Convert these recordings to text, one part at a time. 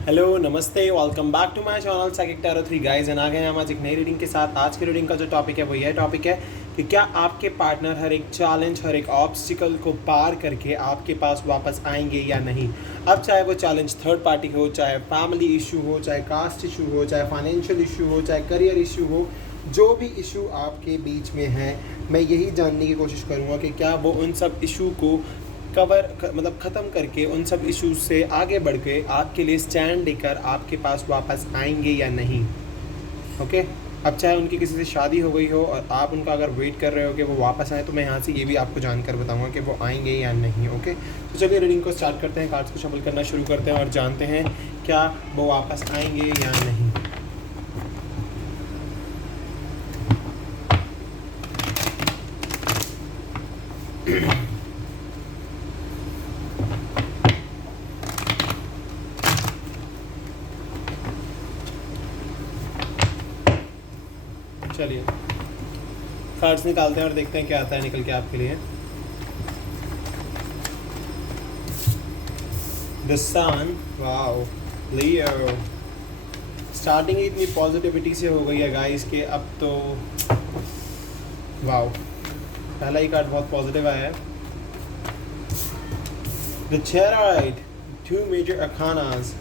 Hello नमस्ते, welcome back to my channel psychic tarot 3 guys. And आ गए हम आज एक नई रीडिंग के साथ। आज की रीडिंग का जो टॉपिक है वो यह टॉपिक है कि क्या आपके पार्टनर हर एक चैलेंज, हर एक ऑब्स्टिकल को पार करके आपके पास वापस आएंगे या नहीं। अब चाहे वो चैलेंज थर्ड पार्टी हो, चाहे फैमिली इशू हो, चाहे कास्ट इशू हो, चाहे फाइनेंशियल इशू हो, चाहे करियर इशू हो, जो भी इशू आपके बीच में है, मैं यही जानने की कोशिश करूँगा कि क्या वो उन सब इशू को मतलब ख़त्म करके उन सब इश्यूज से आगे बढ़ के आपके लिए स्टैंड लेकर आपके पास वापस आएंगे या नहीं। ओके। अब चाहे उनकी किसी से शादी हो गई हो और आप उनका अगर वेट कर रहे हो कि वो वापस आए, तो मैं यहाँ से ये भी आपको जानकर बताऊंगा कि वो आएंगे या नहीं। ओके, तो चलिए रीडिंग को स्टार्ट करते हैं, कार्ड्स को शफल करना शुरू करते हैं और जानते हैं क्या वो वापस आएंगे या नहीं। चलिए कार्ड्स निकालते हैं और देखते हैं क्या आता है निकल के आपके लिए। The sun, wow, Leo. Starting ही इतनी पॉजिटिविटी से हो गई है गाइस कि अब तो वाओ, पहला ही कार्ड बहुत पॉजिटिव आया है। The chariot, two major arcanas,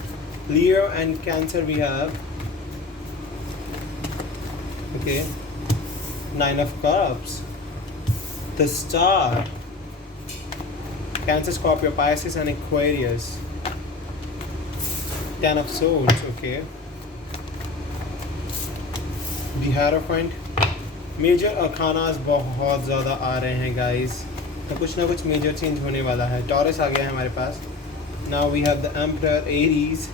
Leo and Cancer we have. Okay, Nine of Cups, the Star, Cancer, Scorpio, Pisces and Aquarius, Ten of Swords. Okay, the Hierophant. Major arcanas बहुत ज़्यादा आ रहे हैं guys, तो कुछ ना कुछ मेजर चेंज होने वाला है। टॉरस आ गया है हमारे पास। Now we have the Emperor, Aries.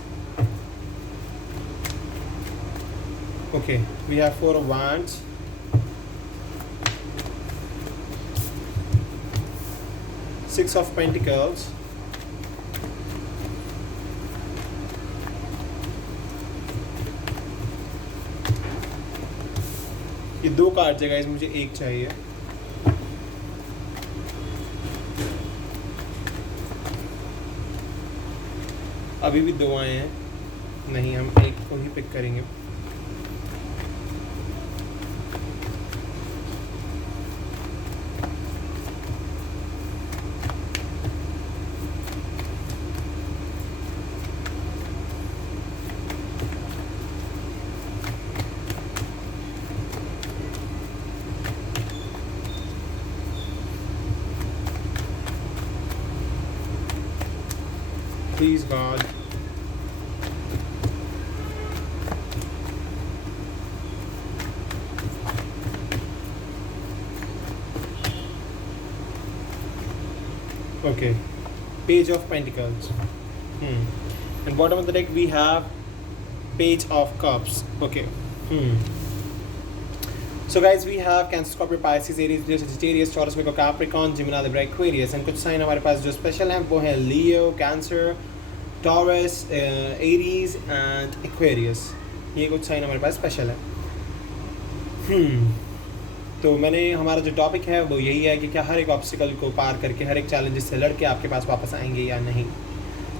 Okay, we have Four of Wands, Six of Pentacles, ये दो कार्ड्स है गाइस, मुझे एक चाहिए। अभी भी दो आए हैं, नहीं हम एक को ही पिक करेंगे। Please God. Okay, Page of Pentacles. And bottom of the deck we have Page of Cups. Okay. So guys, we have Cancer, Scorpio, Pisces, Aries, Leo, Sagittarius, Taurus, Virgo, Capricorn, Gemini, Libra, Aquarius. And कुछ sign हमारे पास जो special हैं वो है Leo, Cancer, Taurus, Aries and Aquarius. ये कुछ sign हमारे पास स्पेशल है। तो मैंने हमारा जो टॉपिक है वो यही है कि क्या हर एक ऑब्स्टिकल को पार करके, हर एक चैलेंजेस से लड़के आपके पास वापस आएंगे या नहीं।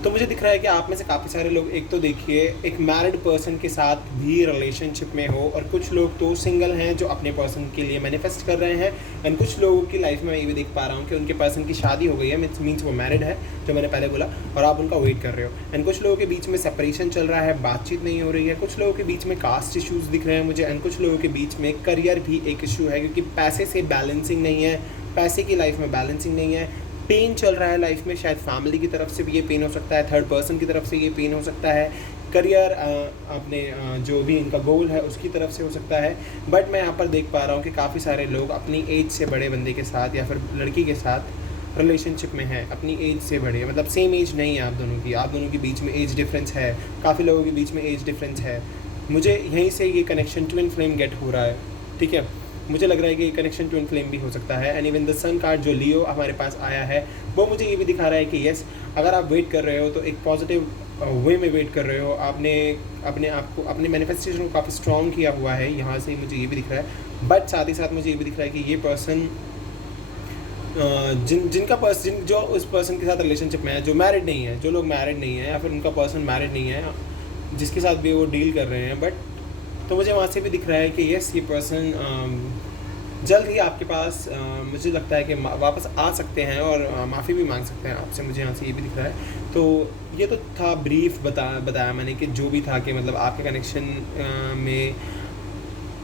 तो मुझे दिख रहा है कि आप में से काफ़ी सारे लोग, एक तो देखिए एक मैरिड पर्सन के साथ भी रिलेशनशिप में हो, और कुछ लोग तो सिंगल हैं जो अपने पर्सन के लिए मैनिफेस्ट कर रहे हैं। एंड कुछ लोगों की लाइफ में मैं ये भी देख पा रहा हूँ कि उनके पर्सन की शादी हो गई है, मीन्स वो मैरिड है, जो मैंने पहले बोला, और आप उनका वेट कर रहे हो। एंड कुछ लोगों के बीच में सेपरेशन चल रहा है, बातचीत नहीं हो रही है। कुछ लोगों के बीच में कास्ट इशूज़ दिख रहे हैं मुझे। एंड कुछ लोगों के बीच में करियर भी एक इशू है, क्योंकि पैसे से बैलेंसिंग नहीं है, पैसे की लाइफ में बैलेंसिंग नहीं है। पेन चल रहा है लाइफ में, शायद फैमिली की तरफ से भी ये पेन हो सकता है, थर्ड पर्सन की तरफ से ये पेन हो सकता है, करियर अपने जो भी इनका गोल है उसकी तरफ से हो सकता है। बट मैं यहाँ पर देख पा रहा हूँ कि काफ़ी सारे लोग अपनी एज से बड़े बंदे के साथ या फिर लड़की के साथ रिलेशनशिप में है, अपनी एज से बड़े, मतलब सेम एज नहीं है आप दोनों के बीच में एज डिफरेंस है, काफ़ी लोगों के बीच में एज डिफरेंस है। मुझे यहीं से ये कनेक्शन ट्विन फ्लेम गेट हो रहा है, ठीक है। मुझे लग रहा है कि कनेक्शन ट्विन फ्लेम भी हो सकता है। And even the sun card जो लियो हमारे पास आया है वो मुझे ये भी दिखा रहा है कि यस, अगर आप वेट कर रहे हो तो एक पॉजिटिव वे में वेट कर रहे हो। आपने अपने आप को, अपने मैनिफेस्टेशन को काफ़ी स्ट्रॉन्ग किया हुआ है, यहाँ से मुझे ये भी दिख रहा है। बट साथ ही साथ मुझे ये भी दिख रहा है कि ये पर्सन जो उस पर्सन के साथ रिलेशनशिप में है, जो मैरिड नहीं है, जो लोग मैरिड नहीं है या फिर उनका पर्सन मैरिड नहीं है, जिसके साथ भी वो डील कर रहे हैं, बट तो मुझे वहाँ से भी दिख रहा है कि यस, ये पर्सन जल्द ही आपके पास मुझे लगता है कि वापस आ सकते हैं और माफ़ी भी मांग सकते हैं आपसे, मुझे यहाँ से ये भी दिख रहा है। तो ये तो था ब्रीफ बताया मैंने कि जो भी था कि मतलब आपके कनेक्शन में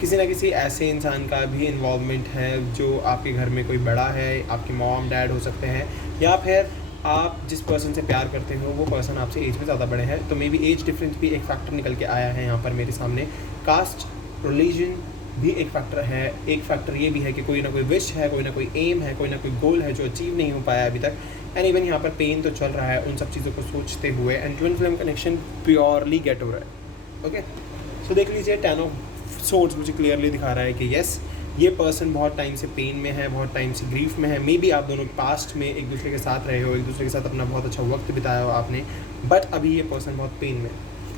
किसी ना किसी ऐसे इंसान का भी इन्वॉल्वमेंट है जो आपके घर में कोई बड़ा है, आपके मॉम डैड हो सकते हैं, या फिर आप जिस पर्सन से प्यार करते हो वो पर्सन आपसे एज में ज़्यादा बड़े हैं। तो मे बी एज डिफरेंस भी एक फैक्टर निकल के आया है यहाँ पर मेरे सामने। कास्ट, रिलीजन भी एक फैक्टर है। एक फैक्टर ये भी है कि कोई ना कोई विश है, कोई ना कोई एम है, कोई ना कोई गोल है जो अचीव नहीं हो पाया अभी तक। एंड इवन यहाँ पर पेन तो चल रहा है उन सब चीज़ों को सोचते हुए, and twin flame connection purely get हो रहा है। ओके, सो देख लीजिए 10 ऑफ सोर्ड्स मुझे क्लियरली दिखा रहा है कि येस, ये पर्सन बहुत टाइम से पेन में है, बहुत टाइम से ग्रीफ में है। मे बी आप दोनों पास्ट में एक दूसरे के साथ रहे हो, एक दूसरे के साथ अपना बहुत अच्छा वक्त बिताया हो आपने, बट अभी ये पर्सन बहुत पेन में,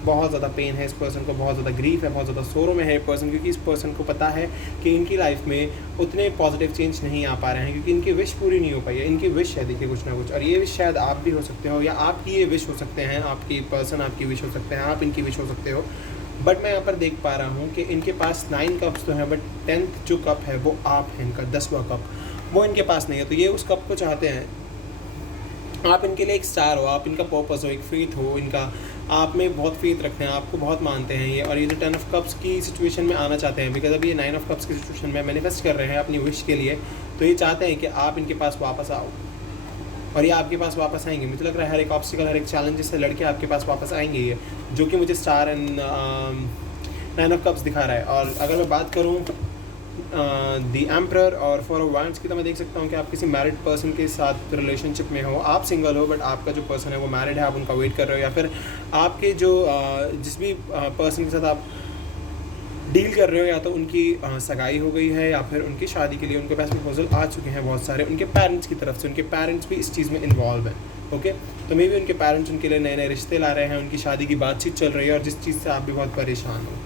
बहुत ज़्यादा पेन है इस पर्सन को, बहुत ज़्यादा ग्रीफ है, बहुत ज़्यादा सोरो में है पर्सन, क्योंकि इस पर्सन को पता है कि इनकी लाइफ में उतने पॉजिटिव चेंज नहीं आ पा रहे हैं क्योंकि इनकी विश पूरी नहीं हो पाई है। इनकी विश है देखिए कुछ ना कुछ, और ये विश शायद आप भी हो सकते हो, या आपकी ये विश हो सकते हैं, आपकी पर्सन आपकी विश हो सकते हैं, आप इनकी विश हो सकते हो। बट मैं यहाँ पर देख पा रहा हूँ कि इनके पास 9 कप्स तो हैं, बट 10th जो कप है वो आप हैं, इनका 10वां कप वो इनके पास नहीं है। तो ये उस कप को चाहते हैं, आप इनके लिए एक स्टार हो, आप इनका पर्पस हो, एक फेथ हो, इनका आप में बहुत फेथ रखते हैं, आपको बहुत मानते हैं ये, और ये जो 10 ऑफ कप्स की सिचुएशन में आना चाहते हैं, बिकॉज अभी ये 9 ऑफ कप्स की सिचुएशन में मैनिफेस्ट कर रहे हैं अपनी विश के लिए। तो ये चाहते हैं कि आप इनके पास वापस आओ, और ये आपके पास वापस आएंगे। मुझे लग रहा है हर एक ऑब्स्टिकल, हर एक चैलेंज से लड़के आपके पास वापस आएंगे ये, जो कि मुझे स्टार एंड 9 ऑफ कप्स दिखा रहा है। और अगर मैं बात करूँ द एम्परर और 4 ऑफ वांड्स की, तो मैं देख सकता हूँ कि आप किसी मैरिड पर्सन के साथ रिलेशनशिप में हो। आप सिंगल हो बट आपका जो पर्सन है वो मैरिड है, आप उनका वेट कर रहे हो, या फिर आपके जो जिस भी पर्सन के साथ आप डील कर रहे हो, या तो उनकी सगाई हो गई है, या फिर उनकी शादी के लिए उनके पास प्रपोजल आ चुके हैं बहुत सारे उनके पेरेंट्स की तरफ से। उनके पेरेंट्स भी इस चीज़ में इन्वॉल्व हैं। ओके, तो मे भी उनके पेरेंट्स उनके लिए नए नए रिश्ते ला रहे हैं, उनकी शादी की बातचीत चल रही है, और जिस चीज़ से आप भी बहुत परेशान हो।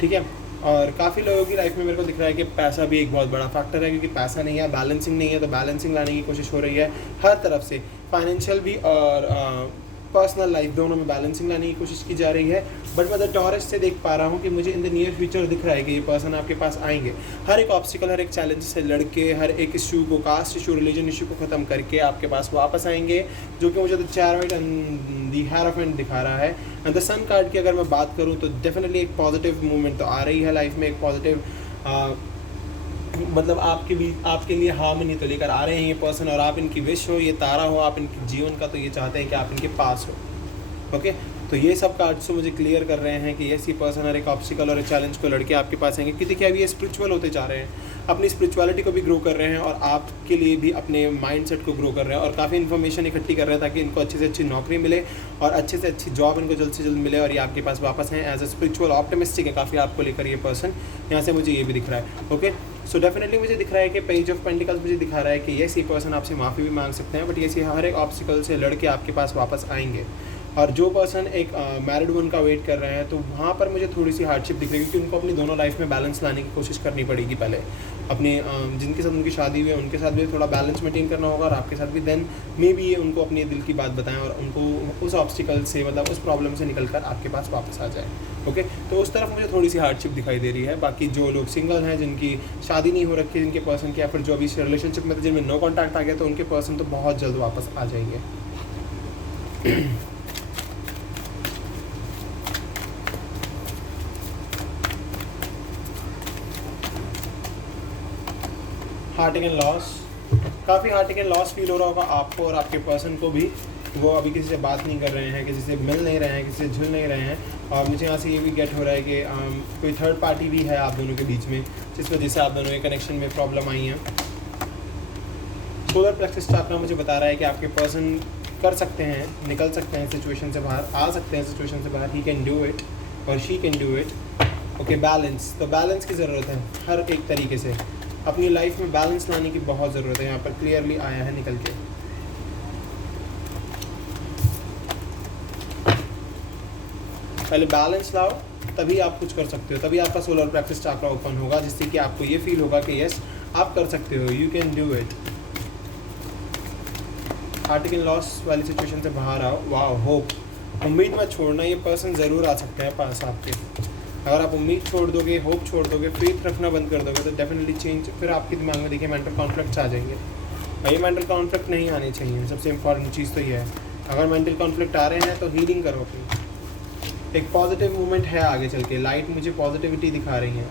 ठीक है, और काफ़ी लोगों की लाइफ में मेरे को दिख रहा है कि पैसा भी एक बहुत बड़ा फैक्टर है, क्योंकि पैसा नहीं है, बैलेंसिंग नहीं है, तो बैलेंसिंग लाने की कोशिश हो रही है हर तरफ से, फाइनेंशियल भी और पर्सनल लाइफ दोनों में बैलेंसिंग लाने की कोशिश की जा रही है। बट मैं द टॉरस से देख पा रहा हूँ कि मुझे इन द नियर फ्यूचर दिख रहा है कि ये पर्सन आपके पास आएंगे, हर एक ऑब्स्टिकल, हर एक चैलेंज से लड़के, हर एक इशू को, कास्ट इशू, रिलीजन इशू को ख़त्म करके आपके पास वापस आएंगे, जो कि मुझे the chariot and the hierophant दिखा रहा है। एंड द सन कार्ड की अगर मैं बात करूँ तो डेफिनेटली एक पॉजिटिव मूवमेंट तो आ रही है लाइफ में, एक पॉजिटिव मतलब आपके लिए हार्मनी तो लेकर आ रहे हैं ये पर्सन, और आप इनकी विश हो, ये तारा हो आप इनके जीवन का, तो ये चाहते हैं कि आप इनके पास हो। ओके, तो ये सब कार्ड्स तो मुझे क्लियर कर रहे हैं कि ये पर्सन हर एक ऑब्स्टिकल और एक चैलेंज को लड़के आपके पास आएंगे, क्योंकि देखिए अभी ये स्पिरिचुअल होते जा रहे हैं, अपनी स्पिरिचुअलिटी को भी ग्रो कर रहे हैं, और आपके लिए भी अपने माइंडसेट को ग्रो कर रहे हैं, और काफ़ी इन्फॉर्मेशन इकट्ठी कर रहे हैं ताकि इनको अच्छे से अच्छी नौकरी मिले और अच्छे से अच्छी जॉब इनको जल्द से जल्द मिले, और ये आपके पास वापस हैं एज अ स्पिरिचुअल ऑप्टिमिस्टिक है काफ़ी आपको लेकर ये पर्सन। यहाँ से मुझे ये भी दिख रहा है। ओके, सो डेफिनेटली मुझे दिख रहा है कि पेज ऑफ पेंटिकल्स मुझे दिखा रहा है कि ये पर्सन आपसे माफ़ी भी मांग सकते हैं, बट ये हर एक ऑब्स्टिकल से लड़के आपके पास वापस आएंगे। और जो पर्सन एक मैरिड वुमन का वेट कर रहे हैं, तो वहाँ पर मुझे थोड़ी सी हार्डशिप दिख रही है, क्योंकि उनको अपनी दोनों लाइफ में बैलेंस लाने की कोशिश करनी पड़ेगी पहले। अपने जिनके साथ उनकी शादी हुई है उनके साथ भी थोड़ा बैलेंस मेंटेन करना होगा, और आपके साथ भी। देन मे बी ये उनको अपने दिल की बात बताएं और उनको उस ऑब्स्टिकल से, मतलब उस प्रॉब्लम से निकल कर आपके पास वापस आ जाए। ओके, तो उस तरफ मुझे थोड़ी सी हार्डशिप दिखाई दे रही है। बाकी जो लोग सिंगल हैं, जिनकी शादी नहीं हो रखी है जिनके पर्सन की, या फिर जो अभी रिलेशनशिप में थे जिनमें नो कॉन्टैक्ट आ गया, तो उनके पर्सन तो बहुत जल्द वापस आ जाएंगे। हार्टिंग एंड लॉस, काफ़ी हार्टिंग एंड लॉस फील हो रहा होगा आपको और आपके पर्सन को भी। वो अभी किसी से बात नहीं कर रहे हैं, किसी से मिल नहीं रहे हैं, किसी से झुल नहीं रहे हैं, और मुझे यहाँ से ये भी गेट हो रहा है कि कोई थर्ड पार्टी भी है आप दोनों के बीच में, जिस वजह से आप दोनों के कनेक्शन में प्रॉब्लम आई है। सोलर प्लेक्सस चक्रा मुझे बता रहा है कि आपके पर्सन कर सकते हैं, निकल सकते हैं सिचुएशन से बाहर, आ सकते हैं सिचुएशन से बाहर। ही कैन डू इट और she can do it. Okay, balance, तो बैलेंस की ज़रूरत है हर एक तरीके से, अपनी लाइफ में बैलेंस लाने की बहुत ज़रूरत है। यहाँ पर क्लियरली आया है निकल के। पहले बैलेंस लाओ, तभी आप कुछ कर सकते हो, तभी आपका सोलर प्लेक्सस चक्रा ओपन होगा, जिससे कि आपको ये फील होगा कि यस आप कर सकते हो, you can do it. Hurting and loss वाली सिचुएशन से बाहर आओ। वाह, होप, उम्मीद मत छोड़ना, ये पर्सन ज़रूर आ सकते हैं पास आपके। अगर आप उम्मीद छोड़ दोगे, होप छोड़ दोगे, फेथ रखना बंद कर दोगे तो डेफिनेटली चेंज फिर आपके दिमाग में देखिए मेंटल कॉन्फ्लिक्ट्स आ जाएंगे। और ये मेंटल कॉन्फ्लिक्ट नहीं आने चाहिए, सबसे इम्पॉर्टेंट चीज़ तो ये है। अगर मेंटल कॉन्फ्लिक्ट आ रहे हैं तो हीलिंग करो अपनी। एक पॉजिटिव मूवमेंट है आगे चल के, लाइट मुझे पॉजिटिविटी दिखा रही है,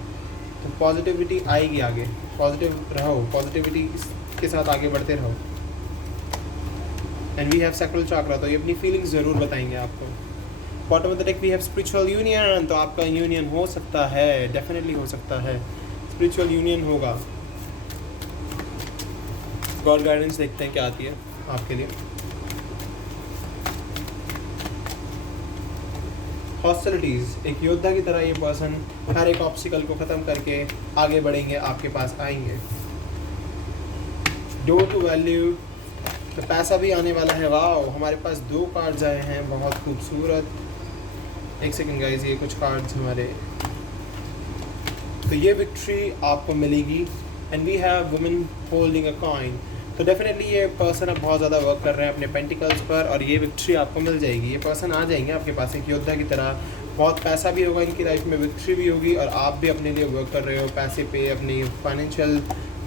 तो पॉजिटिविटी आएगी आगे। पॉजिटिव रहो, पॉजिटिविटी के साथ आगे बढ़ते रहो। And we have sacral chakra, तो ये अपनी फीलिंग्स ज़रूर बताएंगे आपको। Bottom of the deck we have spiritual union, तो आपका यूनियन हो सकता है, डेफिनेटली हो सकता है, स्पिरिचुअल यूनियन होगा। गॉड गाइडेंस देखते हैं क्या आती है आपके लिए। हॉस्टिलिटीज़, एक योद्धा की तरह ये पर्सन हर एक ऑब्स्टिकल को ख़त्म करके आगे बढ़ेंगे, आपके पास आएंगे। डोर टू वैल्यू, तो पैसा भी आने वाला है। वाह, हमारे पास 2 कार्ड्स आए हैं, बहुत खूबसूरत। एक सेकंड गाइस, ये कुछ कार्ड्स हमारे, तो ये विक्ट्री आपको मिलेगी। And we have women holding a coin, तो डेफिनेटली ये पर्सन अब बहुत ज़्यादा वर्क कर रहे हैं अपने पेंटिकल्स पर और ये विक्ट्री आपको मिल जाएगी। ये पर्सन आ जाएंगे आपके पास एक योद्धा की तरह, बहुत पैसा भी होगा इनकी लाइफ में, विक्ट्री भी होगी और आप भी अपने लिए वर्क कर रहे हो, पैसे पे, अपनी फाइनेंशियल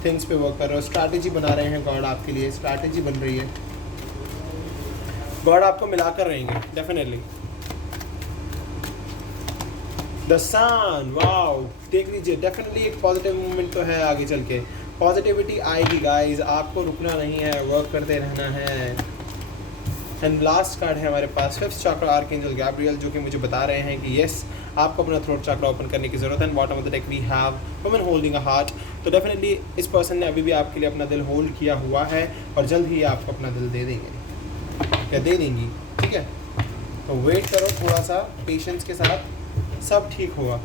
थिंग्स पे वर्क कर रहे हो, स्ट्रैटेजी बना रहे हैं। गॉड आपके लिए स्ट्रैटेजी बन रही है, गॉड आपको मिलाकर रहेंगे डेफिनेटली। द सन, वाओ, देख लीजिए, डेफिनेटली एक पॉजिटिव मूवमेंट तो है आगे चल के, पॉजिटिविटी आएगी गाइस, आपको रुकना नहीं है, वर्क करते रहना है। एंड लास्ट कार्ड है हमारे पास 5th चक्र आर्कएंजल गैब्रियल, जो कि मुझे बता रहे हैं कि यस, आपको अपना थ्रोट चक्र ओपन करने की ज़रूरत है। Bottom of the deck we have women holding a heart, तो डेफिनेटली इस पर्सन ने अभी भी आपके लिए अपना दिल होल्ड किया हुआ है और जल्द ही आपको अपना दिल दे देंगे या दे देंगी, ठीक है। तो वेट करो थोड़ा सा पेशेंस के साथ, सब ठीक होगा।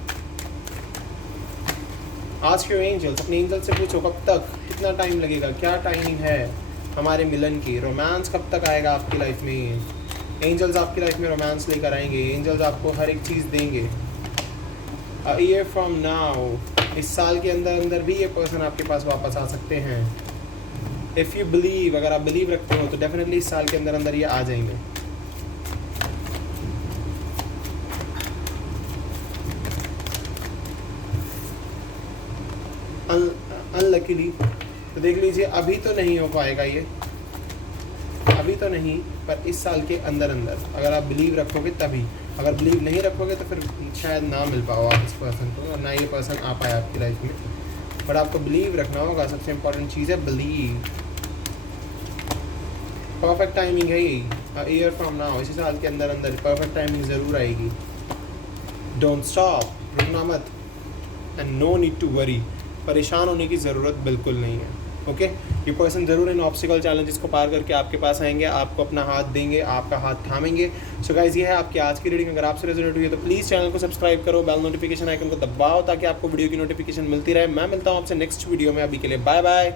आस्क योर एंजल्स, अपने एंजल से पूछो कब तक, कितना टाइम लगेगा, क्या टाइमिंग है हमारे मिलन की, रोमांस कब तक आएगा आपकी लाइफ में। एंजल्स आपकी लाइफ में रोमांस लेकर आएंगे, एंजल्स आपको हर एक चीज़ देंगे। अ ईयर फ्रॉम नाउ, इस साल के अंदर अंदर भी ये पर्सन आपके पास वापस आ सकते हैं। इफ़ यू बिलीव, अगर आप बिलीव रखते हो तो डेफिनेटली इस साल के अंदर अंदर ये आ जाएंगे। अनलकीली, तो देख लीजिए अभी तो नहीं हो पाएगा ये, अभी तो नहीं, पर इस साल के अंदर अंदर अगर आप बिलीव रखोगे तभी। अगर बिलीव नहीं रखोगे तो फिर शायद ना मिल पाओ आप इस पर्सन को और ना ये पर्सन आ पाए आपकी लाइफ में। बट आपको बिलीव रखना होगा, सबसे इम्पोर्टेंट चीज़ है बिलीव। परफेक्ट टाइमिंग है यही, अ ईयर फ्रॉम नाउ, इसी साल के अंदर अंदर परफेक्ट टाइमिंग ज़रूर आएगी। डोंट स्टॉप, रुकना मत। And no need to worry, परेशान होने की ज़रूरत बिल्कुल नहीं है। ओके, ये पर्सन ज़रूर इन ऑब्स्टिकल चैलेंजेस को पार करके आपके पास आएंगे, आपको अपना हाथ देंगे, आपका हाथ थामेंगे। सो गाइस, ये है आपकी आज की रीडिंग। अगर आपसे रेजोनेट हुई है तो प्लीज़ चैनल को सब्सक्राइब करो, बेल नोटिफिकेशन आइकन को दबाओ ताकि आपको वीडियो की नोटिफिकेशन मिलती रहे। मैं मिलता हूँ आपसे नेक्स्ट वीडियो में, अभी के लिए बाय बाय।